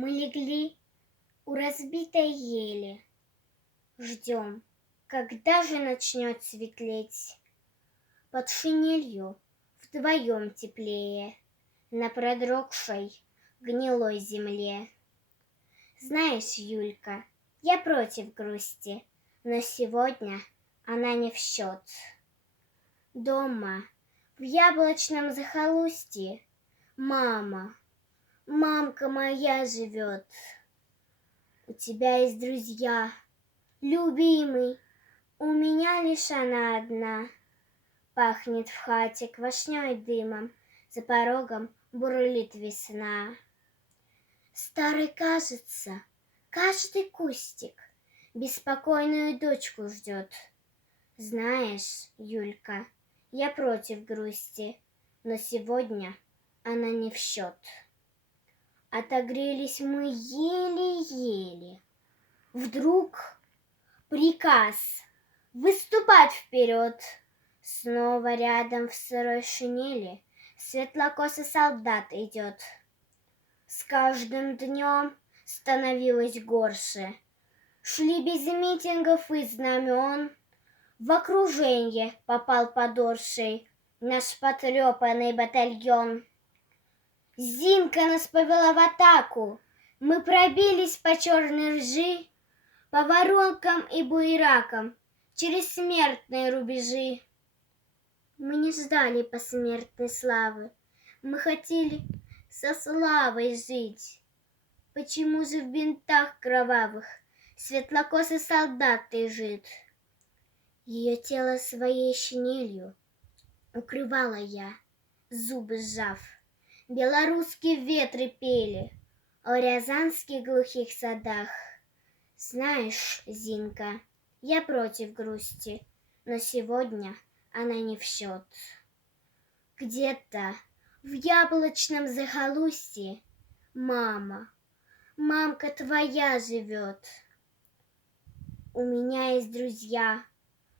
Мы легли у разбитой ели, ждем, когда же начнет светлеть. Под шинелью вдвоем теплее на продрогшей гнилой земле. Знаешь, Юлька, я против грусти, но сегодня она не в счет. Дома, в яблочном захолустье, мамка моя живет. У тебя есть друзья, любимый, у меня лишь она одна. Пахнет в хате квашней дымом, за порогом бурлит весна. Старый, кажется, каждый кустик беспокойную дочку ждет. Знаешь, Юлька, я против грусти, но сегодня она не в счет. Отогрелись мы еле-еле. Вдруг приказ выступать вперед. Снова рядом в сырой шинели светлокосый солдат идет. С каждым днем становилось горше. Шли без митингов и знамен. В окружение попал подорший наш потрепанный батальон. Зинка нас повела в атаку. Мы пробились по черной ржи, по воронкам и буеракам, через смертные рубежи. Мы не ждали посмертной славы, мы хотели со славой жить. Почему же в бинтах кровавых светлокосый солдат лежит? Ее тело своей шинелью укрывала я, зубы сжав. Белорусские ветры пели о рязанских глухих садах. Знаешь, Зинка, я против грусти, но сегодня она не в счет. Где-то в яблочном захолустье мамка твоя живет. У меня есть друзья,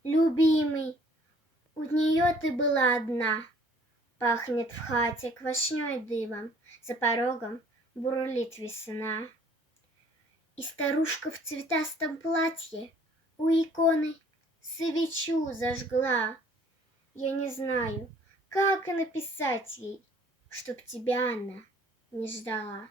любимый, у нее ты была одна. Пахнет в хате квашней дымом, за порогом бурлит весна. И старушка в цветастом платье у иконы свечу зажгла. Я не знаю, как написать ей, чтоб тебя она не ждала.